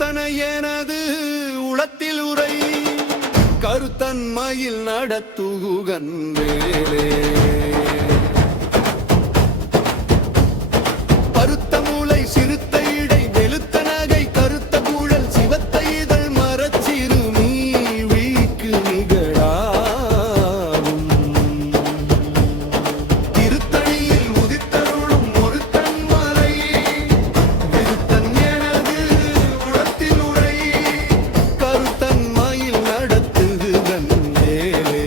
கீர்த்தனை எனது உளத்தில் உரை கருத்தன்மையில் நடத்துகுகன் வேலே பருத்த மூளை சிறுத்த இடை வெளுத்த நகை கருத்த கூழல் சிவத்த இதழ் மரச்சிறு நீ வீக்கு நிகழாகும் திருத்தணியில் உதித்தருளும் ஒருத்தன் மலை விருத்தன் எனது உளத்தில் உரை கருத்தன் மயில் நடத்துகுகன் வேலே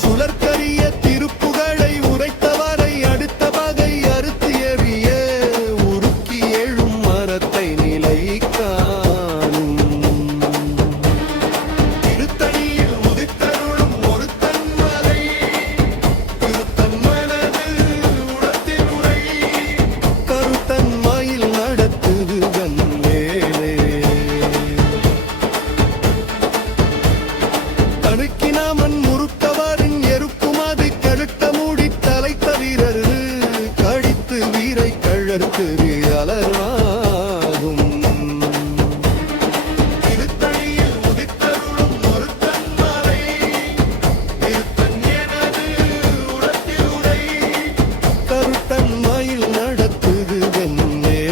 சுழற்கரிய திருப்புகழை உரைத்தவரை அடுத்த வகை அறுத்து எறிய உருக்கி எழும் மரத்தை நிலை காணும் திருத்தணியில் உதித்தருளும் ஒருத்தன் மலை திருத்தன் மனது உளத்தில் உரை கருத்தன் மயில் நடத்துகுகன் வேலே தனுக்கினாமன் முறுக்கவரின் எருக்குமது கழுட்ட மூடி தலை தவிரர் கடித்து வீரை கழற்கு அலராகும் திருத்தணியில் உதித்தருளும் ஒருத்தன் மலை திருத்தன் எனது உளத்தில் உரை கருத்தன் மயில் நடத்துகுகன் வேலே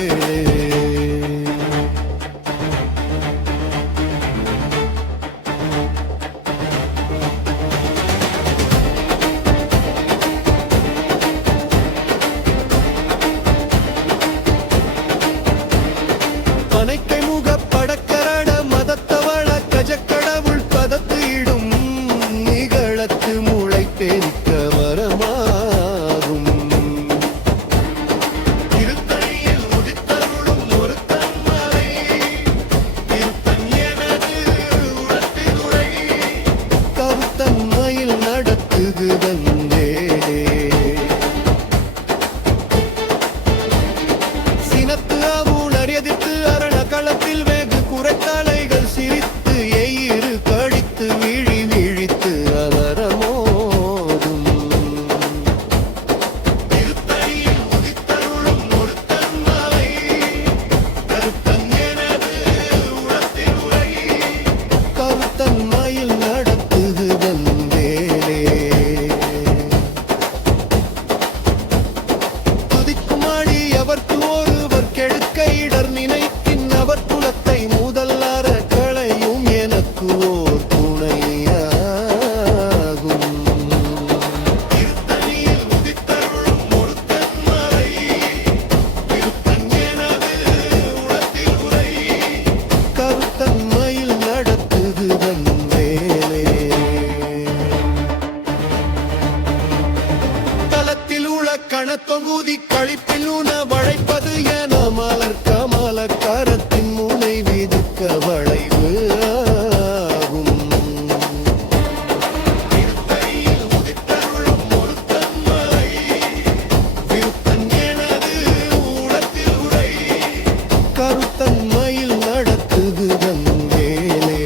பனைக்கை முக படக்கரட மதத்தவள கஜக்கடவுள் பதத்து இடும் நிகழத்து மூளை பெருக்க வரமாகும் திருத்தணியில் உதித்தருளும் ஒருத்தன் மலை திருத்தன் எனது உளத்தில் உரை கருத்தன் மயில் நடத்துகுகன் வேலே சினத்து அவுள் அறியதித்து அரண களத்தில் வெகு குறைத்தலைகள் சிரித்து எயிறு கடித்து விழி விழித்து அலரமோதும் திருத்தணியில் உதித்தருளும் ஒருத்தன் மலை கருத்தன் எனது உளத்தில் உரை கருத்தன் மயில் நடத்துகுகன் வேலே துதிக்குமாடி அவர்க்கு ஒருவர் கெடுக்க இடர் நினைக்கின் அவர் குலத்தை முதல்லார களையும் எனக்கு ஓர் துணையாகும் திருத்தணியில் உதித்தருளும் ஒருத்தன் மலை திருத்தன் எனது உளத்தில் உரை கருத்தன் மயில் நடத்துகுகன் வேலே தலத்தில் உள்ள கணத்தொகுதி கழிப்பில் உண வளைப்பது என மலர் கமல கரத்தின் முனை விதுக்க வளைவு ஆகும் திருத்தணியில் உதித்தருளும் ஒருத்தன் மலை விருத்தன் எனது உளத்தில் உரை கருத்தன் மயில் நடத்துகுகன் வேலே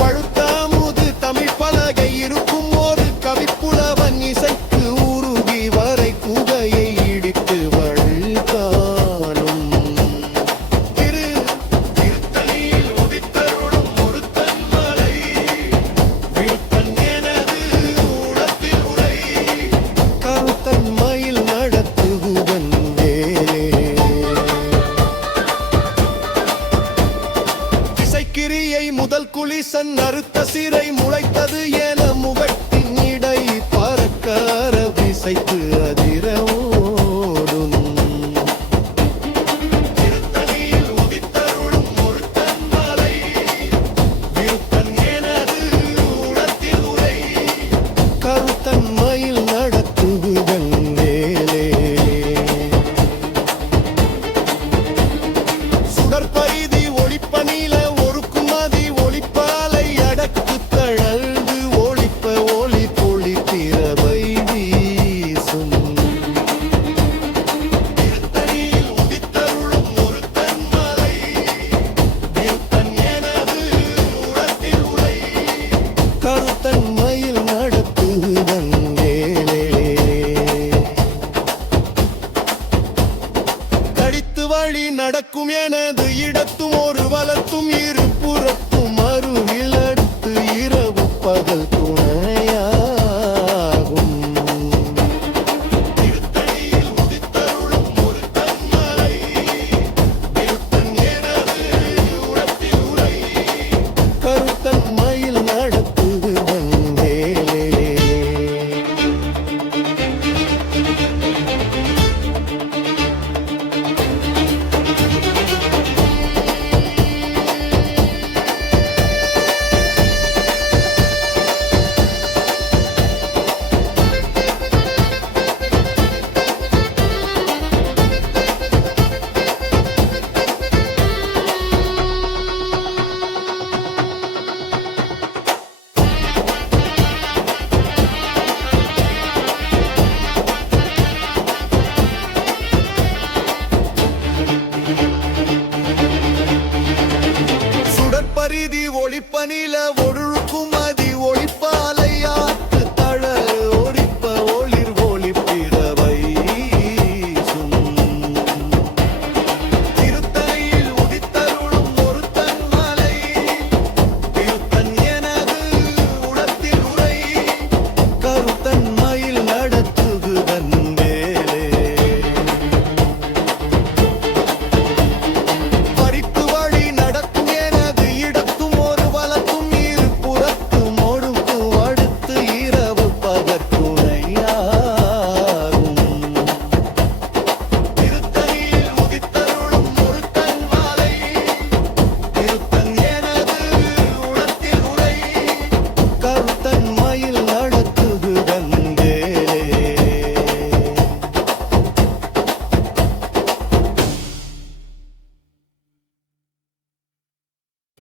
பழுத்தாமுது தமிழ் பலகை இருக்கும் ஒரு கவிப்புலவன் இசைக்கு உருகி வரை குகையை இடித்து வழி காணும் திருத்தணியில் உதித்தருளும் ஒருத்தன் மலை விருத்தன் எனது உளத்தில் உரை கருத்தன் மயில் நடத்துகுகன் வேலே இசைக்கிரியை முதல் குளிசன் அறுத்த சிறை முளைத்தது என முகட்டின் இடை பறக்கார விசைத்து அதிர ஓடும் திருத்தணியில் உதித்தருளும் ஒருத்தன் மலை விருத்தன் எனது உளத்தில் உரை கருத்தன் மயில் நடத்துகுகன் வேலே சுடற்பைதி ஒளிப்ப நீல ஒருக்குமதி ஒளிப்பாலை அடக்கு தழல்து ஒளிப்ப ஒளி பொழி திறவை வீசும் ஒளிப்பனில ஒழுக்கும் மதி ஒளி